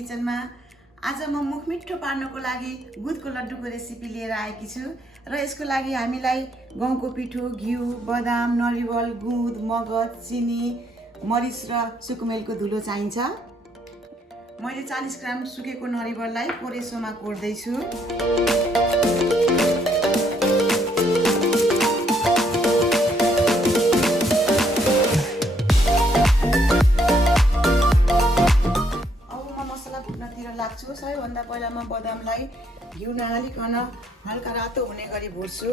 किचनमा। आज म मुख मिठो पार्नको लागि गुदको लड्डुको रेसिपी लिएर आएकी छु र यसको लागि हामीलाई गहुँको पिठो, घिउ, बदाम, नरिवल, गुद, मगज, चिनी, मरिच र सुकुमेलको धुलो चाहिन्छ। मैले 40 ग्राम सुकेको नरिवललाई कोरेसोमा कोर्दै छु। लाग्छु। सबैभन्दा पहिला म बदामलाई घिउ नहालिकन हल्का रातो हुने गरी भुट्छु।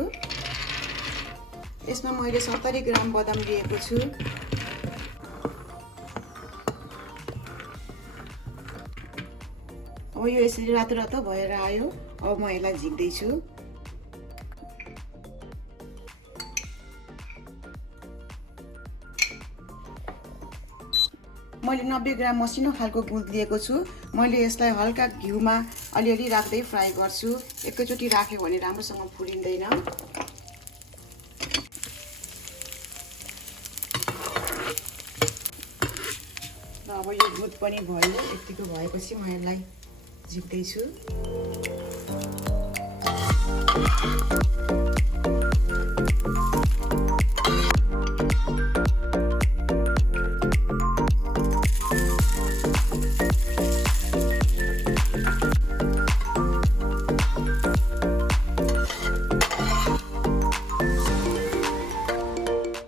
यसमा मैले 70 ग्राम बदाम लिएको छु। अब यो यसरी रातो रातो भएर आयो। अब म यसलाई झिक्दैछु। मैले 90 ग्राम मसिनो खालको गुद लिएको छु। मैले यसलाई हल्का घिउमा अलिअलि राख्दै फ्राई गर्छु। एकैचोटि राख्यो भने राम्रोसँग फुलिँदैन। र अब यो गुद पनि भयो। यतिको भएपछि म यसलाई झिक्दैछु।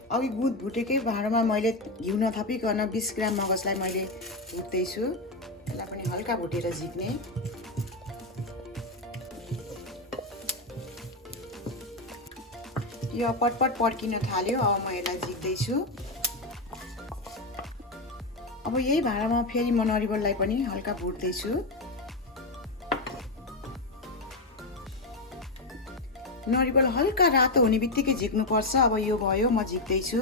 अब गुद भुटेकै भाँडोमा मैले घिउ नथपिकन 20 ग्राम मगजलाई मैले भुट्दैछु। यसलाई पनि हल्का भुटेर झिक्ने। यो पटपट पड्किन थाल्यो। अब म यसलाई झिक्दैछु। अब यही भाँडामा फेरि म नरिवललाई पनि हल्का भुट्दैछु। नरिवल हल्का रातो हुने बित्तिकै झिक्नुपर्छ। अब यो भयो, म झिक्दैछु।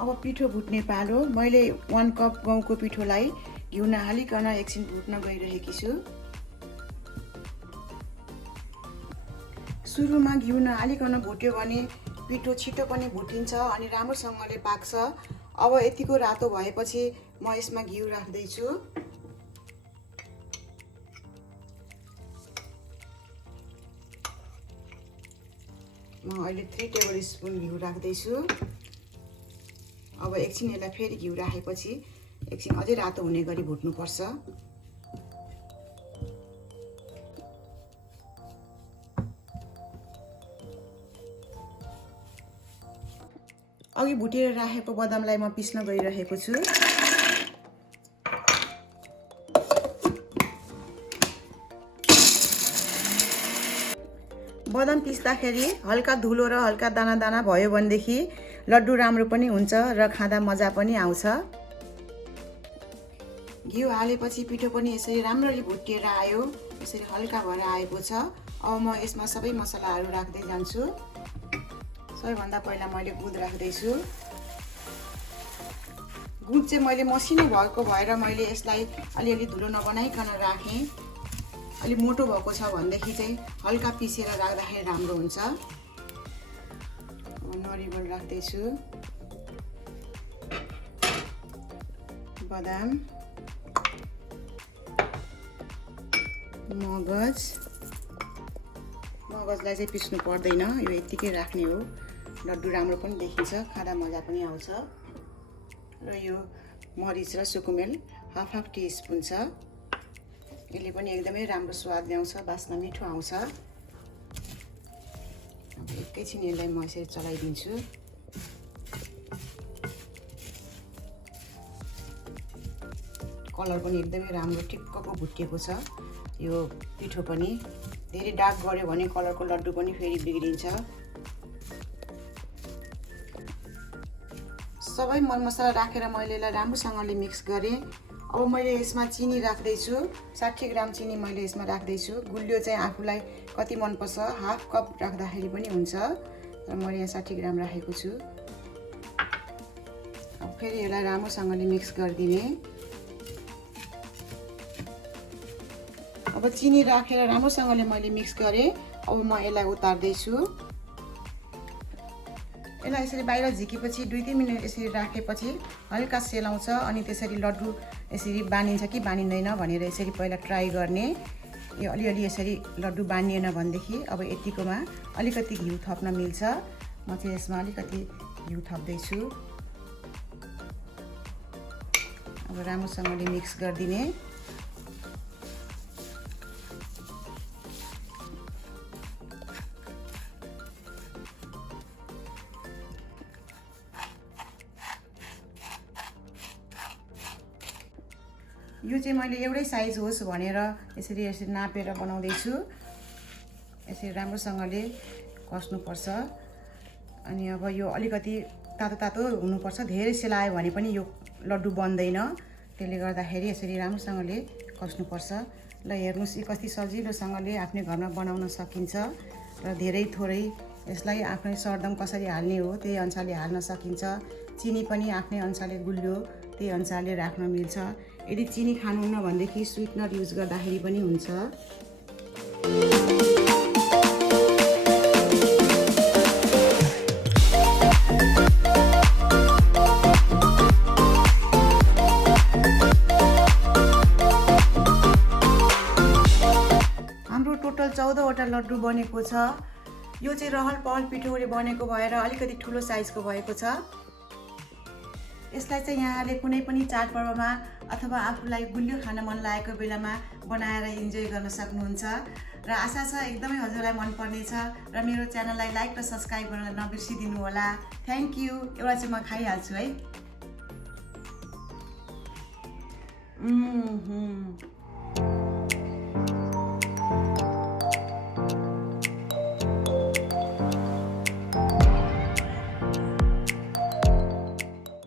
अब पिठो भुट्ने पालो। मैले 1 कप गहुँको पिठोलाई घिउ नहालिकन एकछिन भुट्न गइरहेकी छु। सुरुमा घिउ नहालिकन भुट्यो भने पिठो छिटो पनि भुटिन्छ अनि राम्रोसँगले पाक्छ। अब यतिको रातो भएपछि म यसमा घिउ राख्दैछु। म अहिले 3 टेबल स्पुन घिउ राख्दैछु। अब एकछिन यसलाई फेरि घिउ राखेपछि एकछिन अझै रातो हुने गरी भुट्नुपर्छ। अघि भुटेर राखेको बदामलाई म पिस्न गइरहेको छु। बदाम पिस्दाखेरि हल्का धुलो र हल्का दाना दाना भयो भनेदेखि लड्डु राम्रो पनि हुन्छ र खाँदा मजा पनि आउँछ। घिउ हालेपछि पिठो पनि यसरी राम्ररी भुटिएर आयो। यसरी हल्का भएर आएको छ। अब म यसमा सबै मसलाहरू राख्दै जान्छु। सबैभन्दा पहिला मैले गुद राख्दैछु। गुद चाहिँ मैले मसिनो भएको भएर मैले यसलाई अलिअलि धुलो नबनाइकन राखेँ। अलि मोटो भएको छ भनेदेखि चाहिँ हल्का पिसेर राख्दाखेरि राम्रो हुन्छ। नरिवल राख्दैछु। बदाम, मगजलाई चाहिँ पिस्नु पर्दैन। यो यतिकै राख्ने हो। लड्डु राम्रो पनि देखिन्छ, खाँदा मजा पनि आउँछ। र यो मरिच र सुकुमेल हाफ टीस्पुन छ। यसले पनि एकदमै राम्रो स्वाद ल्याउँछ, बास्ना मिठो आउँछ। अब एकैछिन यसलाई म यसरी चलाइदिन्छु। कलर पनि एकदमै राम्रो ठिक्कको भुटिएको छ। यो पिठो पनि धेरै डार्क गऱ्यो भने कलरको लड्डु पनि फेरि बिग्रिन्छ। सबै मरमसला राखेर मैले यसलाई राम्रोसँगले मिक्स गरेँ। अब मैले यसमा चिनी राख्दैछु। 60 ग्राम चिनी मैले यसमा राख्दैछु। गुलियो चाहिँ आफूलाई कति मनपर्छ, हाफ कप राख्दाखेरि पनि हुन्छ। र मैले यहाँ 60 ग्राम राखेको छु। अब फेरि यसलाई राम्रोसँगले मिक्स गरिदिने। अब चिनी राखेर राम्रोसँगले मैले मिक्स गरेँ। अब म यसलाई उतार्दैछु। यसलाई यसरी बाहिर झिकेपछि 2-3 मिनट यसरी राखेपछि हल्का सेलाउँछ अनि त्यसरी लड्डु यसरी बानिन्छ कि बानिँदैन भनेर यसरी पहिला ट्राई गर्ने। यो अलिअलि यसरी लड्डु बानिएन भनेदेखि अब यतिकोमा अलिकति घिउ थप्न मिल्छ। म चाहिँ यसमा अलिकति घिउ थप्दैछु। अब राम्रोसँगले मिक्स गरिदिने। यो चाहिँ मैले एउटै साइज होस् भनेर यसरी नापेर बनाउँदैछु। यसरी राम्रोसँगले कस्नुपर्छ। अनि अब यो अलिकति तातो तातो हुनुपर्छ। धेरै सेलायो भने पनि यो लड्डु बन्दैन। त्यसले गर्दाखेरि यसरी राम्रोसँगले कस्नुपर्छ। ल हेर्नुहोस् यो कति सजिलोसँगले आफ्नै घरमा बनाउन सकिन्छ र धेरै थोरै यसलाई आफ्नै सरदम कसरी हाल्ने हो त्यही अनुसारले हाल्न सकिन्छ। चिनी पनि आफ्नै अनुसारले गुलियो त्यही अनुसारले राख्न मिल्छ। यदि चिनी खानुहुन्न भनेदेखि स्विटनर युज गर्दाखेरि पनि हुन्छ। हाम्रो टोटल 14वटा लड्डु बनेको छ। यो चाहिँ रहल पहल पिठोले बनेको भएर अलिकति ठुलो साइजको भएको छ। यसलाई चाहिँ यहाँले कुनै पनि चाडपर्वमा अथवा आफूलाई गुलियो खान मन लागेको बेलामा बनाएर इन्जोय गर्न सक्नुहुन्छ र आशा छ एकदमै हजुरलाई मन पर्नेछ र मेरो च्यानललाई लाइक र सब्स्क्राइब गर्न नबिर्सिदिनु होला। Thank you. एउटा चाहिँ म खाइहाल्छु है।